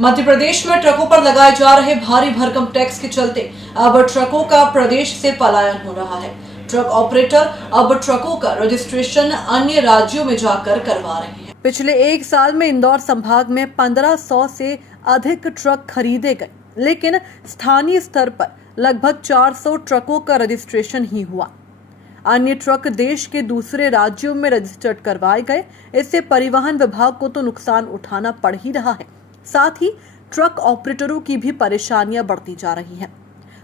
मध्य प्रदेश में ट्रकों पर लगाए जा रहे भारी भरकम टैक्स के चलते अब ट्रकों का प्रदेश से पलायन हो रहा है। ट्रक ऑपरेटर अब ट्रकों का रजिस्ट्रेशन अन्य राज्यों में जाकर करवा रहे हैं। पिछले एक साल में इंदौर संभाग में 1500 से अधिक ट्रक खरीदे गए, लेकिन स्थानीय स्तर पर लगभग 400 ट्रकों का रजिस्ट्रेशन ही हुआ। अन्य ट्रक देश के दूसरे राज्यों में रजिस्टर्ड करवाए गए। इससे परिवहन विभाग को तो नुकसान उठाना पड़ ही रहा है, साथ ही ट्रक ऑपरेटरों की भी परेशानियां बढ़ती जा रही हैं।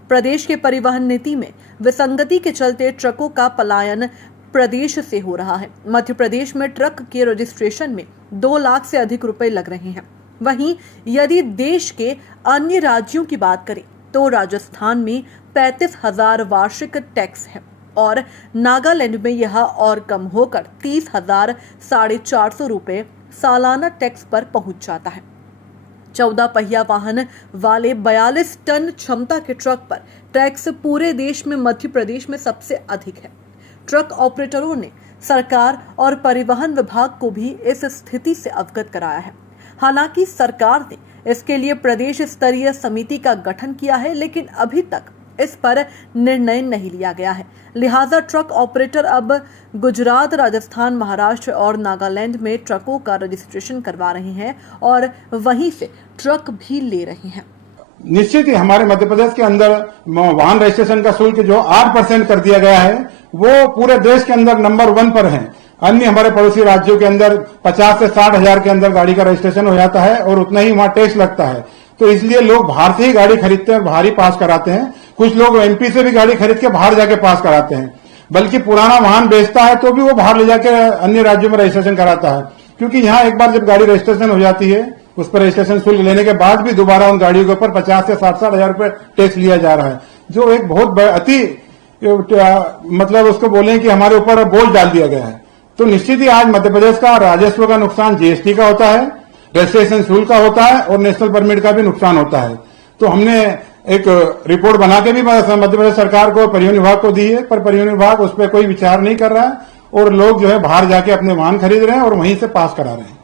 प्रदेश के परिवहन नीति में विसंगति के चलते ट्रकों का पलायन प्रदेश से हो रहा है। मध्य प्रदेश में ट्रक के रजिस्ट्रेशन में 2 लाख से अधिक रुपए लग रहे हैं। वहीं यदि देश के अन्य राज्यों की बात करें तो राजस्थान में 35,000 वार्षिक टैक्स है और नागालैंड में यह और कम होकर 30,000 450 रुपए सालाना टैक्स पर पहुंच जाता है। 14 पहिया वाहन वाले 42 टन क्षमता के ट्रक पर टैक्स पूरे देश में मध्य प्रदेश में सबसे अधिक है। ट्रक ऑपरेटरों ने सरकार और परिवहन विभाग को भी इस स्थिति से अवगत कराया है। हालांकि सरकार ने इसके लिए प्रदेश स्तरीय समिति का गठन किया है, लेकिन अभी तक इस पर निर्णय नहीं लिया गया है। लिहाजा ट्रक ऑपरेटर अब गुजरात, राजस्थान, महाराष्ट्र और नागालैंड में ट्रकों का रजिस्ट्रेशन करवा रहे हैं और वहीं से ट्रक भी ले रहे हैं। निश्चित ही हमारे मध्य प्रदेश के अंदर वाहन रजिस्ट्रेशन का शुल्क जो 8% कर दिया गया है, वो पूरे देश के अंदर नंबर 1 पर है। अन्य हमारे पड़ोसी राज्यों के अंदर 50 से 60 हजार के अंदर गाड़ी का रजिस्ट्रेशन हो जाता है और उतना ही वहां टैक्स लगता है। तो इसलिए लोग बाहर से ही गाड़ी खरीदते हैं और बाहर ही पास कराते हैं। कुछ लोग एमपी से भी गाड़ी खरीद के बाहर जाके पास कराते हैं, बल्कि पुराना वाहन बेचता है तो भी वो बाहर ले जाके अन्य राज्यों में रजिस्ट्रेशन कराता है, क्योंकि यहाँ एक बार जब गाड़ी रजिस्ट्रेशन हो जाती है, उस पर रजिस्ट्रेशन शुल्क लेने के बाद भी दोबारा उन गाड़ियों के ऊपर 50 से 60 हजार रुपए टैक्स लिया जा रहा है, जो एक बहुत अति मतलब उसको बोलें कि हमारे ऊपर बोझ डाल दिया गया है। तो निश्चित ही आज मध्य प्रदेश का राजस्व का नुकसान जीएसटी का होता है, रजिस्ट्रेशन शुल्क का होता है और नेशनल परमिट का भी नुकसान होता है। तो हमने एक रिपोर्ट बना के भी मध्य प्रदेश सरकार को, परिवहन विभाग को दी है, पर परिवहन विभाग उस पर कोई विचार नहीं कर रहा है और लोग जो है बाहर जाके अपने वाहन खरीद रहे हैं और वहीं से पास करा रहे हैं।